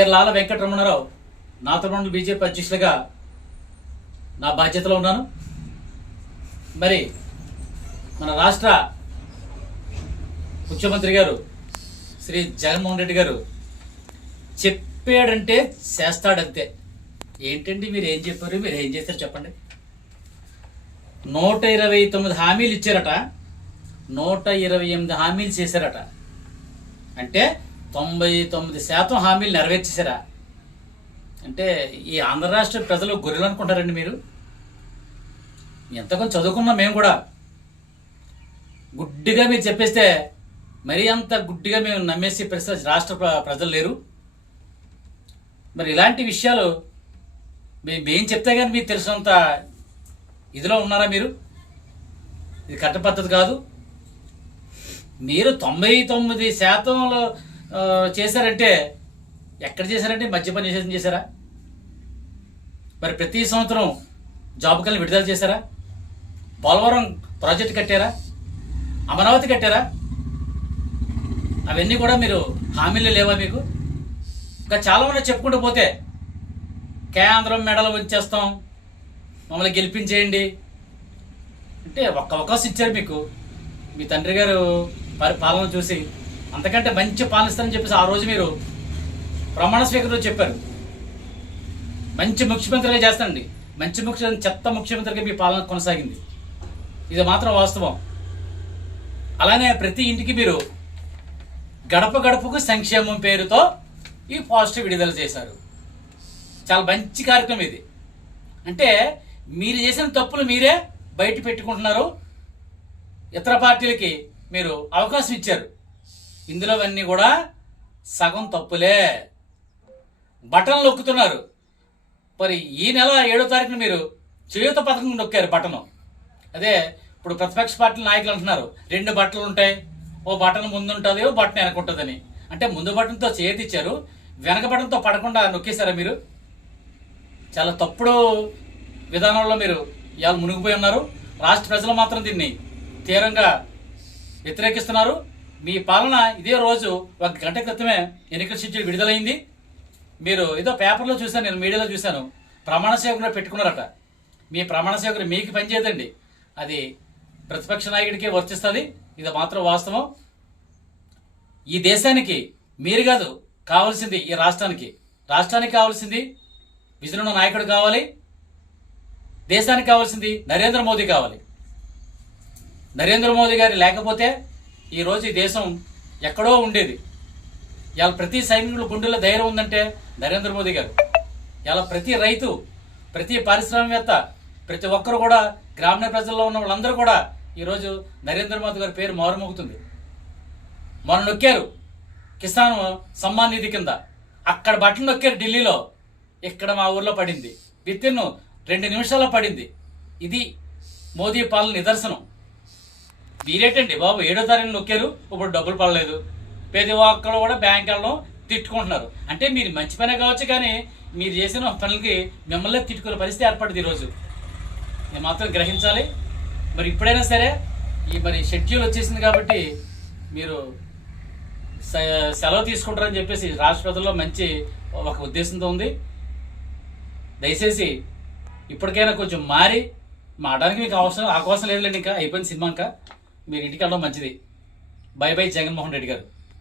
పేరు లాల వెంకటరమణారావు. నాతమండలి బీజేపీ అధ్యక్షులుగా నా బాధ్యతలో ఉన్నాను. మరి మన రాష్ట్ర ముఖ్యమంత్రి గారు శ్రీ జగన్మోహన్ రెడ్డి గారు చెప్పాడంటే చేస్తాడంతే. ఏంటండి మీరు ఏం చెప్పారు? మీరు ఏం చేశారు చెప్పండి. నూట ఇరవై తొమ్మిది హామీలు ఇచ్చారట. నూట ఇరవై ఎనిమిది హామీలు చేశారట. అంటే తొంభై తొమ్మిది శాతం హామీలు నెరవేర్చేశారా? అంటే ఈ ఆంధ్ర రాష్ట్ర ప్రజలు గొర్రెలు అనుకుంటారండి మీరు? ఎంతకొంత చదువుకున్నాం మేము కూడా. గుడ్డిగా మీరు చెప్పేస్తే మరీ అంత గుడ్డిగా మేము నమ్మేసి ప్రస్తుత రాష్ట్ర ప్రజలు లేరు. మరి ఇలాంటి విషయాలు మేము చెప్తే కానీ మీకు తెలిసినంత ఇదిలో ఉన్నారా మీరు? ఇది కట్ట పద్ధతి కాదు. మీరు తొంభై తొమ్మిది శాతంలో చేశారంటే ఎక్కడ చేశారంటే మద్యపాన నిషేధం చేశారా? మరి ప్రతి సంవత్సరం జాబ్ కల్ని విడుదల చేశారా? పోలవరం ప్రాజెక్ట్ కట్టారా? అమరావతి కట్టారా? అవన్నీ కూడా మీరు హామీలు లేవా మీకు? ఇంకా చాలా మంది చెప్పుకుంటూ పోతే కేంద్రం మెడలు వచ్చేస్తాం మమ్మల్ని గెలిపించేయండి. అంటే ఒక్క అవకాశం ఇచ్చారు మీకు. మీ తండ్రి గారు పరి పాలన చూసి అంతకంటే మంచి పాలిస్తానని చెప్పేసి ఆ రోజు మీరు ప్రమాణ స్వీకారం చెప్పారు. మంచి ముఖ్యమంత్రిగా చేస్తానండి. మంచి ముఖ్యమంత్రి చెత్త ముఖ్యమంత్రిగా మీ పాలన కొనసాగింది. ఇది మాత్రం వాస్తవం. అలానే ప్రతి ఇంటికి మీరు గడప గడపకు సంక్షేమం పేరుతో ఈ పాజిటివ్ విడుదల చేశారు. చాలా మంచి కార్యక్రమం ఇది. అంటే మీరు చేసిన తప్పులు మీరే బయట పెట్టుకుంటున్నారు. ఇతర పార్టీలకి మీరు అవకాశం ఇచ్చారు. ఇందులోవన్నీ కూడా సగం తప్పులే. బటన్లు నొక్కుతున్నారు. మరి ఈ నెల ఏడో తారీఖున మీరు చేయూత పథకం నొక్కారు బటన్. అదే ఇప్పుడు ప్రతిపక్ష పార్టీ నాయకులు అంటున్నారు రెండు బట్టలు ఉంటాయి ఓ బటన్ ముందు ఉంటుంది ఓ బటన్ వెనకుంటుందని. అంటే ముందు బటన్తో చేతిచ్చారు వెనక బటన్తో పడకుండా నొక్కేశారా మీరు? చాలా తప్పుడు విధానంలో మీరు ఇవాళ మునిగిపోయి ఉన్నారు. రాష్ట్ర ప్రజలు మాత్రం దీన్ని తీవ్రంగా వ్యతిరేకిస్తున్నారు. మీ పాలన ఇదే రోజు ఒక గంట క్రితమే ఎన్నికల షెడ్యూల్ విడుదలైంది. మీరు ఏదో పేపర్లో చూశాను నేను మీడియాలో చూశాను. ప్రమాణ సేవకులు పెట్టుకున్నారట. మీ ప్రమాణ సేవకులు మీకు పనిచేయదండి. అది ప్రతిపక్ష నాయకుడికే వర్తిస్తుంది. ఇది మాత్రం వాస్తవం. ఈ దేశానికి మీరు కాదు కావాల్సింది ఈ రాష్ట్రానికి. రాష్ట్రానికి కావాల్సింది విజయనున్న ఉన్న నాయకుడు కావాలి. దేశానికి కావాల్సింది నరేంద్ర మోదీ కావాలి. నరేంద్ర మోదీ గారి లేకపోతే ఈరోజు ఈ దేశం ఎక్కడో ఉండేది. ఇవాళ ప్రతి సైనికుల గుండెల్లో ధైర్యం ఉందంటే నరేంద్ర మోదీ గారు. ఇలా ప్రతి రైతు ప్రతి పారిశ్రామికవేత్త ప్రతి ఒక్కరు కూడా గ్రామీణ ప్రజల్లో ఉన్న వాళ్ళందరూ కూడా ఈరోజు నరేంద్ర మోదీ గారి పేరు మారుమోగుతుంది. మొన్న నొక్కారు కిసాన్ సమ్మాన్ నిధి కింద. అక్కడ బట్టలు నొక్కారు ఢిల్లీలో. ఇక్కడ మా ఊర్లో పడింది. విత్ ఇన్ రెండు నిమిషాల్లో పడింది. ఇది మోదీ పాలన నిదర్శనం. మీరేటండి బాబు. ఏడో తారీఖు నొక్కారు. ఇప్పుడు డబ్బులు పడలేదు. ప్రతి ఒక్కరు కూడా వెళ్ళడం తిట్టుకుంటున్నారు. అంటే మీరు మంచి పనే కావచ్చు కానీ మీరు చేసిన పనులకి మిమ్మల్ని తిట్టుకునే పరిస్థితి ఏర్పడింది ఈరోజు. నేను మాత్రం గ్రహించాలి. మరి ఇప్పుడైనా సరే ఈ మరి షెడ్యూల్ వచ్చేసింది కాబట్టి మీరు సె- సెలవు తీసుకుంటారని చెప్పేసి రాష్ట్ర ప్రజల్లో మంచి ఒక ఉద్దేశంతో ఉంది. దయచేసి ఇప్పటికైనా కొంచెం మారి మాడడానికి మీకు అవసరం అవకాశం లేదులేండి ఇంకా. అయిపోయింది సినిమా ఇంకా. మీరు ఇంటికి వెళ్ళడం మంచిది. బై బై జగన్మోహన్ రెడ్డి గారు.